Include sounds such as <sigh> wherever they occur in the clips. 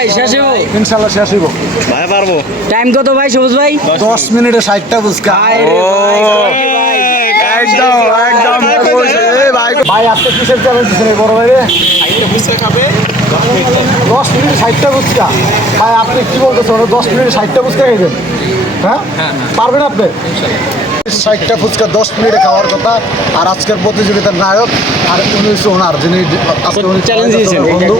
ভাই শেষ হইব? ইনশাল্লাহ শেষ হইব। ভাই পারব। টাইম কত ভাই সবুজ ভাই? দশ মিনিটে ষাটটা ফুচকা। একদম একদম ভাই আপনি কিসের চ্যালেঞ্জ দিচ্ছেন এই বড় ভাই রে? দশ মিনিটে ষাটটা ফুচকা। ভাই আপনি কি বলতেছেন? দশ মিনিটে ষাটটা ফুচকা খাইবেন? হ্যাঁ। পারবেন আপনি? ষাটটা ফুচকা দশ মিনিটে খাওয়ার কথা আর আজকের প্রতিযোগিতার নায়ক আর উনি হচ্ছে ওনার যিনি বন্ধু।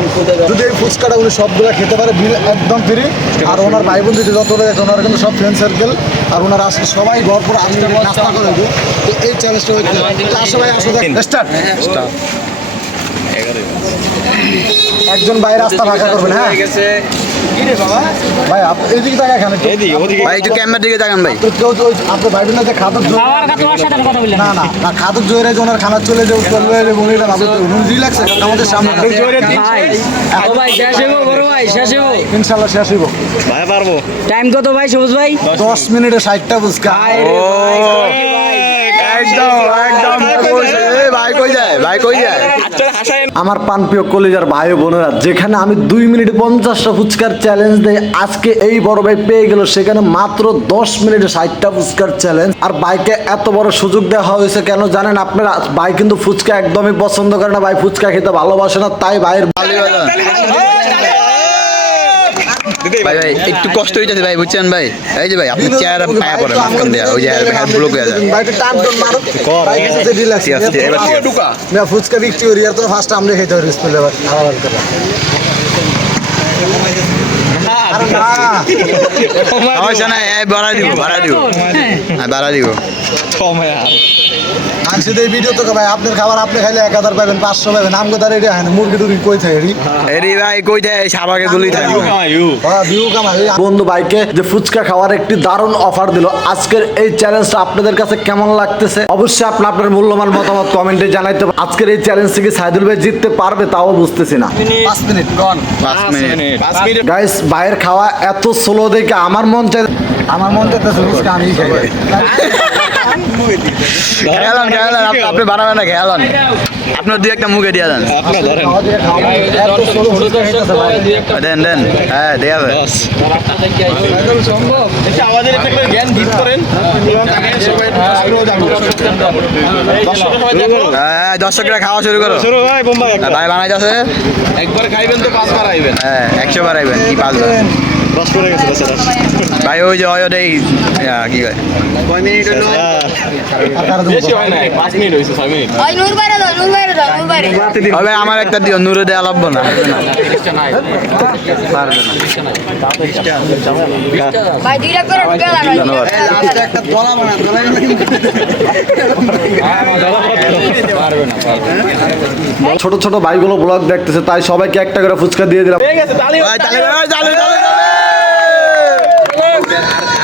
যদি এই ফুচকাটা উনি সবগুলো খেতে পারে বিল একদম ফ্রি আর ওনার ভাই বোন যদি যত রয়েছে ওনার কিন্তু সব ফ্রেন্ড সার্কেল আর ওনার আজকে সবাই ঘর পুরো আজকে নাস্তা করে দেবো। তো এই চ্যালেঞ্জটা হচ্ছে আসো ভাই আসো স্টার্ট একজন ভাই রাস্তা ফাঁকা করবেন হ্যাঁ? ভাই আপনি ভাই একটু ক্যামেরার দিকে তাকান যে না না না জোরে যে ওনার খানা চলে যে চলবে উনি রিল্যাক্স আমাদের সামনে। ভাই শেষ হইব বড় ভাই শেষ হইব। ইনশাল্লাহ শেষ হইব। ভাই পারব। টাইম কত ভাই সবুজ ভাই? দশ মিনিটে ষাটটা ফুচকা একদম। একদম। কই যায়? ভাই কই যায়? আমার পানপ্রিয় কলিজার ভাই বোনেরা, যেখানে আমি দুই মিনিট পঞ্চাশটা ফুচকার চ্যালেঞ্জ দেই, আজকে এই বড় ভাই পেয়ে গেল, সেখানে মাত্র দশ মিনিটে ষাটটা ফুচকার চ্যালেঞ্জ আর বাইকে এত বড় সুযোগ দেওয়া হয়েছে কেন জানেন আপনারা? ভাই কিন্তু ফুচকা একদমই পছন্দ করে না, ভাই ফুচকা খেতে ভালোবাসে না, তাই ভাইয়ের ভাই ভাই একটু কষ্ট হইতেছে ভাই বুঝছেন ভাই? এই যে ভাই আপনি চেয়ার পায়া পড়ে মাঝখান দেয়া ওই যে হ্যাঁ ব্লক হয়ে যায়। ভাই টান টান মারো। বাইকে সাথে রিল্যাক্স ঠিক আছে, এবার ঠিক আছে। না ফুচকা বিক্রি করি আর তো ফার্স্ট আমরা খেতে পারি স্কুলে আবার সমস্যা নাই বাড়া দিব বাড়া দিব। বাড়া দিব। আমি ভিডিও তো ভাই আপনার খাবার আপনি খাইলে এক হাজার পাবেন পাঁচশো পাবেন আমগো তার এটা হয় মুরগি টুরগি কই থাকে এরি ভাই কই যায় সাবাকে দুলি থাকে। বন্ধু ভাইকে যে ফুচকা খাওয়ার একটি দারুণ অফার দিল। আজকের এই চ্যালেঞ্জটা আপনাদের কাছে কেমন লাগতেছে? অবশ্যই আপনি আপনার মূল্যবান মতামত কমেন্টে জানাইতে পারেন। আজকের এই চ্যালেঞ্জ থেকে সাইদুল ভাই জিততে পারবে তাও বুঝতেছি না। পাঁচ মিনিট পাঁচ মিনিট। গাইস ভাইয়ের খাওয়া এত স্লো দেখে আমার মন চাই আমার মন ফুচকা আমি খাই খেয়ালান খেয়ালান আপনি- আপনি বানাবেন না খেয়ালান আপনার দুই একটা মুখে দিয়ে দেন দেন দেন হ্যাঁ দেয়া হবে আমাদের জ্ঞান গিফট করেন এবং তাকে সবাই একটু কষ্ট করে যাব। দর্শকরা হ্যাঁ দর্শকরা খাওয়া শুরু করো ভাই হ্যাঁ, বানাইতেছে একবার খাইবেন তো পাঁচবার আইবেন হ্যাঁ একশো বার আইবেন কি পাঁচ বার রস গেছে ভাই ওই যে কি কয়? বেশি হয় না পাঁচ মিনিট হয়েছে ছয় মিনিট। ওই নূর বাইরে দাও নূর বাইরে দাও নূর বাইরে। ওই আমার একটা দিও নুরে দেওয়া লাগবো না। ভাই দুইটা করে ঢুকে দাও ধন্যবাদ। ছোট ছোট ভাইগুলো ব্লগ দেখতেছে তাই সবাইকে একটা করে ফুচকা দিয়ে দিলাম ঠিক আছে তালি ভাই, তালে, ভাই, তালে, তালে,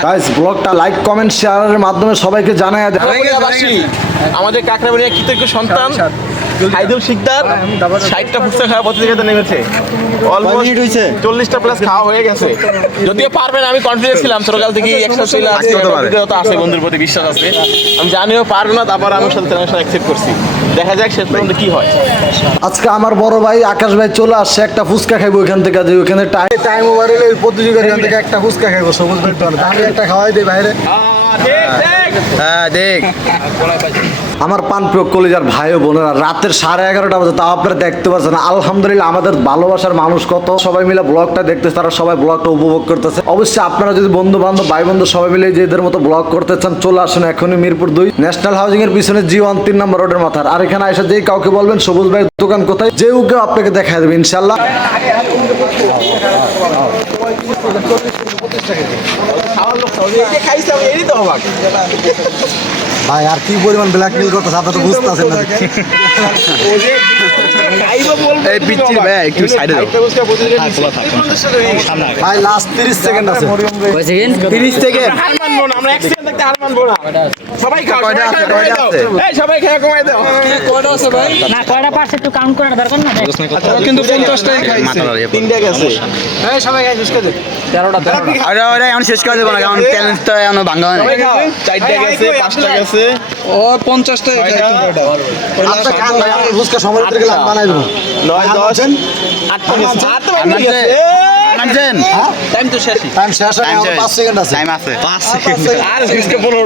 গাইস ব্লগটা লাইক কমেন্ট শেয়ারের মাধ্যমে সবাইকে কাকরাবাসী, আমাদের কাকরাবাড়িয়া কৃতজ্ঞ সন্তান। সাইদুল শিকদার। ষাটটা ফুচকা খাওয়া প্রতিযোগিতা নেমেছে। অলমোস্ট চল্লিশটা প্লাস খাওয়া হয়ে গেছে। যদিও পারবেন আমি কনফিডেন্স ছিলাম ছোটকাল থেকে একশো ছিল অভিজ্ঞতা আছে বন্ধুর প্রতি বিশ্বাস আছে। আমি জানিও পারব না তারপর আমার সাথে চ্যালেঞ্জটা অ্যাকসেপ্ট করছি। দেখা যাক শেষ পর্যন্ত কি হয়। আজকে আমার বড় ভাই আকাশ ভাই চলে আসছে একটা ফুচকা খাইবো ওইখান থেকে যে ওইখানে টাইম টাইম ওভার এলে ওই প্রতিযোগিতার এখান থেকে একটা ফুচকা খাইবো সবুজ ভাই তো আমি একটা খাওয়াই দিই বাইরে। হ্যাঁ দেখ। আমার পান প্রিয় কলিজার ভাই ও বোনেরা রাতের সাড়ে এগারোটা বাজে তাও আপনারা দেখতে পাচ্ছেন আলহামদুলিল্লাহ আমাদের ভালোবাসার মানুষ কত। সবাই মিলে ব্লগটা দেখতেছে তারা সবাই ব্লগটা উপভোগ করতেছে। অবশ্যই আপনারা যদি বন্ধু বান্ধব ভাই বন্ধু সবাই মিলে যে এদের মতো ব্লগ করতে চান চলে আসুন এখনই মিরপুর দুই। ন্যাশনাল হাউজিং এর পিছনে জি ওয়ান তিন নম্বর রোডের মাথার। আর এখানে এসে যেই কাউকে বলবেন সবুজ ভাই দোকান কোথায় যে কেউ আপনাকে দেখা দেবে ইনশাল্লাহ। আমাদের চল্লিশ থেকে পঁচিশ টাকা খাওয়ার লোক খাওয়া খাইছিলাম এরই তো অবাক। ভাই আর কি পরিমাণ ব্ল্যাকমেল করতেছে আপনারা তো বুঝতেছেন না। এই ভাই একটু সাইডে দাও। ভাই লাস্ট তিরিশ সেকেন্ড আছে। কয় সেকেন্ড তিরিশ থেকে হার মানবো না আমরা অ্যাক্সিডেন্ট থাকতে হার মানবো না। সবাই খাও কয়টা আছে, কয়টা আছে? এই সবাই খেয়ে কমাই দাও। না কয়টা পারছে একটু কাউন্ট করার দরকার না? কিন্তু পঞ্চাশটাই মাথা লড়িয়ে পড়ো। তিনটা গেছে আরে ওটা এখন শেষ করে দেবো না কারণ চ্যালেঞ্জ তো এখনও ভাঙা হয় না চারটা গেছে পাঁচটা গেছে। ও নয় দশ। আছে যে- নামছেন টাইম তো শেষই। টাইম শেষ টাইম গেছে, সেকেন্ড আছে। টাইম আছে। পাঁচ সেকেন্ড আর সিস্টেম পনেরো।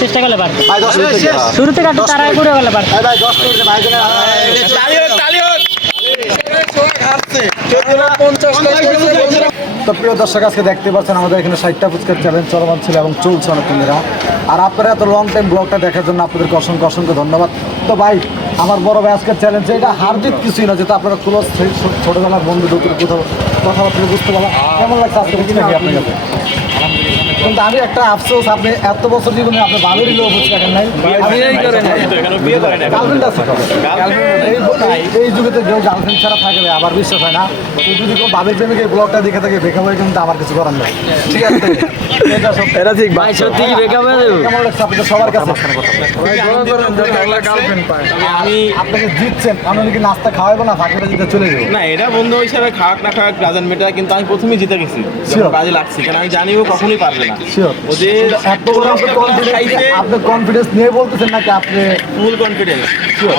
চেষ্টা করলে পারবে ভাই দশ মিনিট থেকে। শুরু থেকে একটু তাড়াই করে গেলে পারবে ভাই ভাই দশ মিনিট ভাই তো প্রিয় দর্শক আজকে দেখতে পাচ্ছেন আমাদের এখানে ষাটটা ফুচকার চ্যালেঞ্জ চলমান ছিল এবং চলছে অনেক দিনেরা। আর আপনারা এত লং টাইম ব্লগটা দেখার জন্য আপনাদেরকে অসংখ্য অসংখ্য ধন্যবাদ। তো ভাই আমার বড় ভাই আজকের চ্যালেঞ্জ এটা হার্দিক কিছুই না যেটা আপনারা ক্লোজ ছোটবেলার বন্ধু দুটোর কোথাও কথাবার্তা বুঝতে পারলাম। কেমন লাগছে আজকে আপনার কাছে কিন্তু আমি একটা আফসোস আপনি এত বছর জীবনে আপনি ভালো দিলেও বুঝতে পারেন নাই? বিয়েই করে নাই। গার্লফ্রেন্ড আছে? এই- এই যুগে তো কেউ গার্লফ্রেন্ড ছাড়া থাকে না, আমার বিশ্বাস হয় না। যদি কোনো বাবির প্রেমিক এই ব্লগটা দেখে থাকে বেকা হয়ে কিন্তু আমার কিছু করার নেই। ঠিক আছে? এটা সব এটা ঠিক ভাই সত্যি কি বেকআপ হয়ে যাবে? কেমন লাগছে আপনাদের সবার কাছে? আমি আপনাকে জিতছেন। আমি কি নাস্তা খাওয়াবো না ফাঁকিটা জিতে চলে যাব? না এটা বন্ধু হিসাবে খাওয়াক না খাওয়াক রাজান মেটা কিন্তু আমি প্রথমেই জিতে গেছি. বাজে লাগছে কারণ আমি জানি ও কখনোই পারবে না। ওদের আপনি কনফিডেন্স নিয়ে বলতেছেন নাকি আপনি ফুল কনফিডেন্স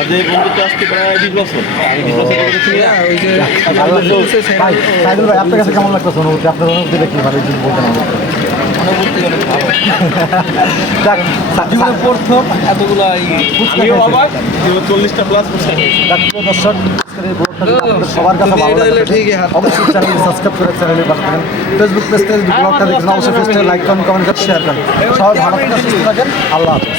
ওদের বন্ধুত্ব আজকে প্রায় বিশ বছর। আপনার কাছে কেমন লাগতেছে অনুভূতি? আপনার অনুভূতিটা কি? ভাবে যাক, <laughs> জীবনে প্রথম এতগুলো চল্লিশটা প্লাস দর্শক সবার কাছে ভালো অবশ্যই চ্যানেল সাবস্ক্রাইব করে চ্যানেলে পাশে ফেসবুক পেজ থেকে যদি ব্লগটা দেখেন অবশ্যই পেজটা লাইক করেন কমেন্ট করে শেয়ার করেন। সবাই ভালো থাকেন সুস্থ থাকেন আল্লাহ হাফেজ।